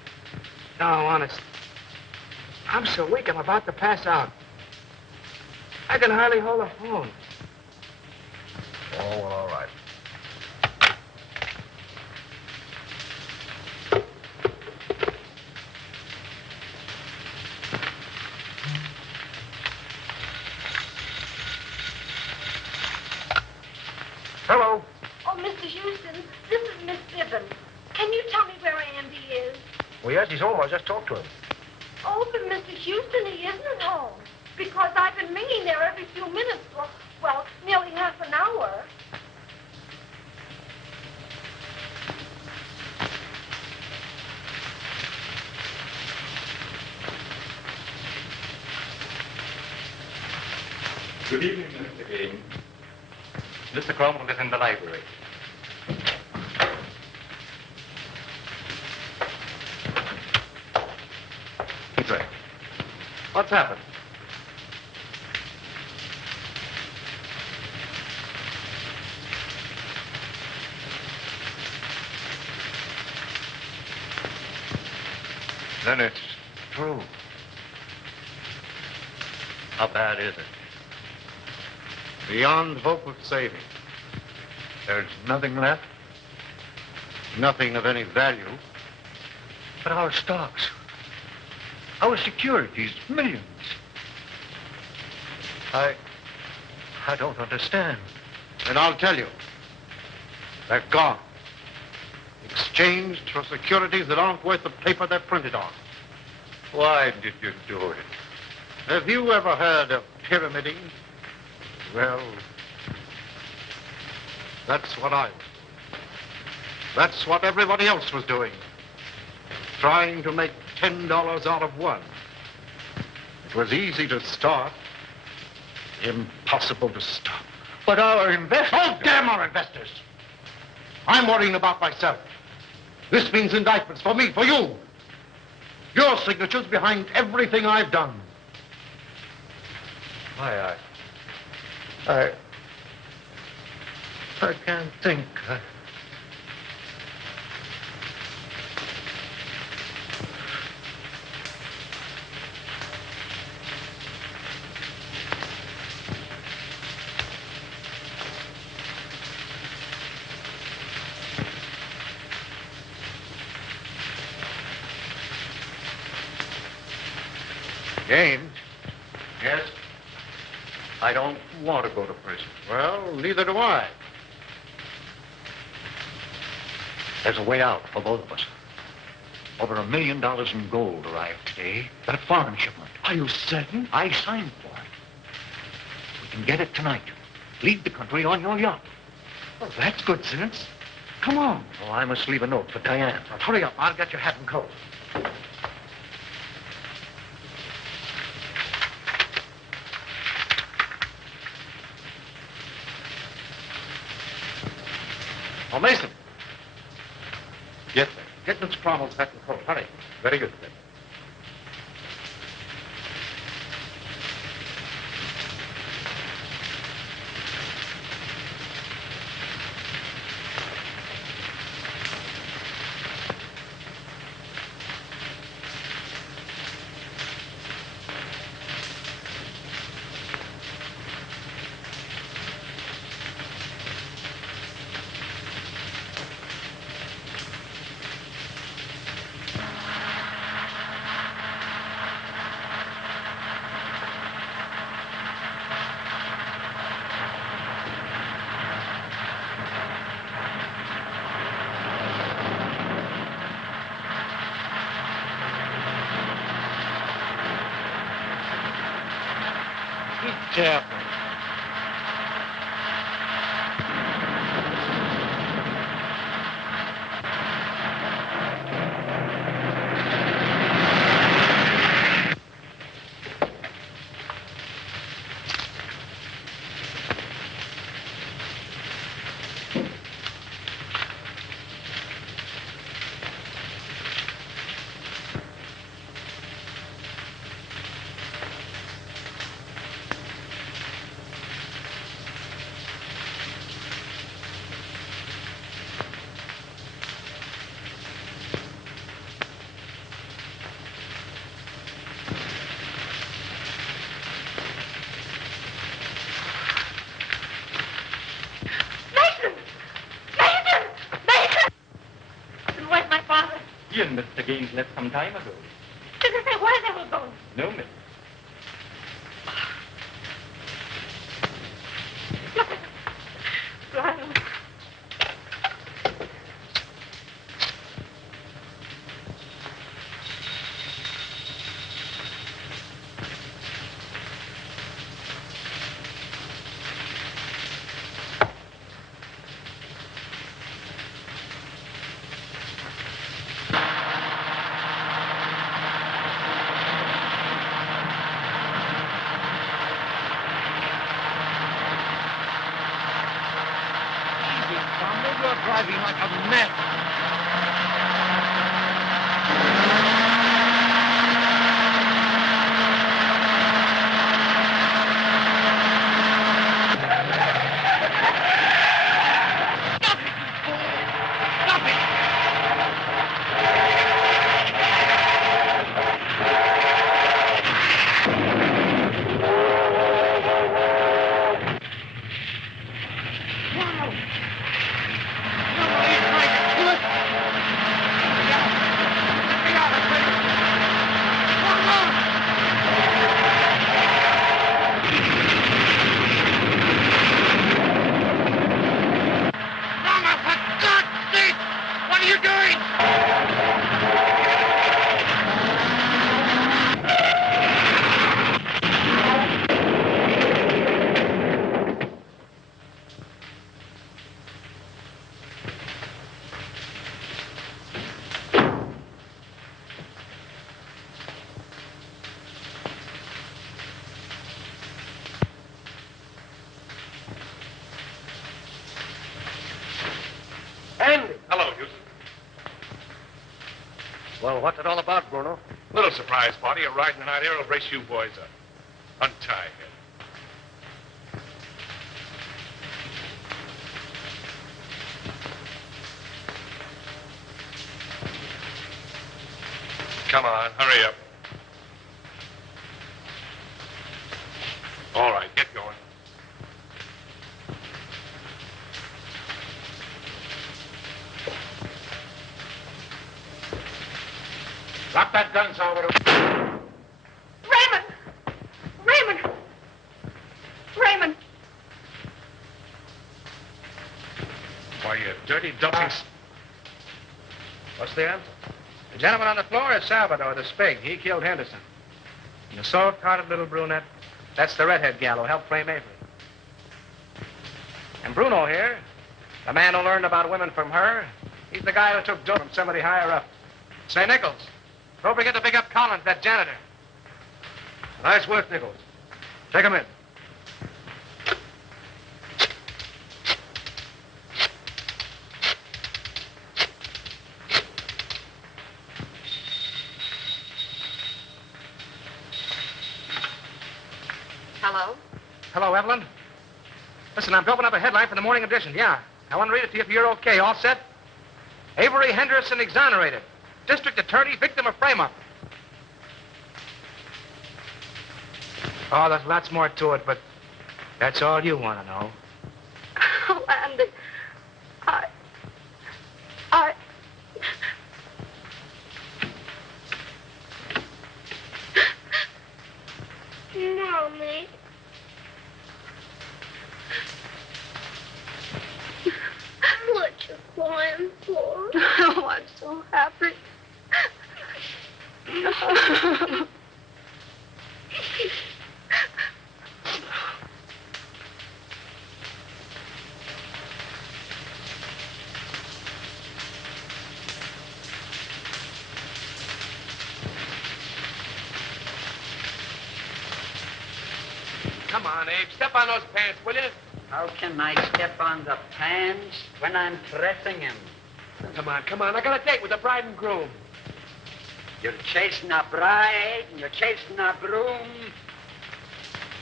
No, honest. I'm so weak, I'm about to pass out. I can hardly hold a phone. Oh, well, all right. Hello. Oh, Mr. Houston, this is Miss Evelyn. Can you tell me where Andy is? Well, yes, he's home. I just talked to him. Oh, but Mr. Houston, he isn't at home. Because I've been ringing there every few minutes for, well, nearly half an hour. Good evening, Mr. Game. Mr. Cromwell is in the library. Right. What's happened? Then it's true. How bad is it? Beyond hope of saving. There's nothing left. Nothing of any value. But our stocks, our securities, millions. I don't understand. And I'll tell you. They're gone. Exchanged for securities that aren't worth the paper they're printed on. Why did you do it? Have you ever heard of pyramiding? Well, that's what I was doing. That's what everybody else was doing. Trying to make $10 out of one. It was easy to start. Impossible to stop. But our investors... Oh, damn our investors! I'm worrying about myself. This means indictments for me, for you. Your signature's behind everything I've done. I can't think. James? Yes? I don't want to go to prison. Well, neither do I. There's a way out for both of us. Over $1 million in gold arrived today. That foreign shipment. Are you certain? I signed for it. We can get it tonight. Leave the country on your yacht. Well, that's good sense. Come on. Oh, I must leave a note for Diane. Now, hurry up. I'll get your hat and coat. Oh, Mason. Yes, sir. Get Miss Cromwell's hat and coat. Hurry. Very good, sir. Careful. He and Mr. Gaines left some time ago. Does it say where they were going? No, miss. Right. You're driving like a mess. Well, what's it all about, Bruno? Little surprise party. A ride in the night air will brace you boys up. Untie him. Come on, hurry up. All right, get going. Drop that gun, Salvador. Raymond! Raymond! Raymond! Why, you dirty, dumping... What's the answer? The gentleman on the floor is Salvador, the spig. He killed Henderson. And the soft-hearted little brunette, that's the redhead gal who helped frame Avery. And Bruno here, the man who learned about women from her, he's the guy who took dope from somebody higher up. Say, Nichols, don't forget to pick up Collins, that janitor. Nice work, Nichols. Take him in. Hello? Hello, Evelyn. Listen, I'm doping up a headline for the morning edition. Yeah. I want to read it to you if you're okay. All set? Avery Henderson exonerated. District attorney, victim of frame-up. Oh, there's lots more to it, but that's all you want to know. Oh, Andy. Mommy. What you crying for? Oh, I'm so happy. Come on, Abe. Step on those pants, will you? How can I step on the pants when I'm pressing him? Come on. I got a date with the bride and groom. You're chasing a bride, and you're chasing a groom.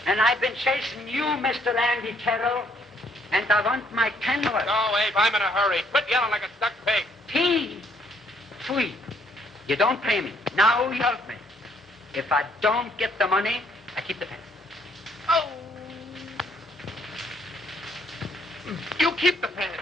And I've been chasing you, Mr. Andy Terrell. And I want my $10. No, Abe, I'm in a hurry. Quit yelling like a stuck pig. Sweet. You don't pay me. Now you help me. If I don't get the money, I keep the pants. Oh. You keep the pants.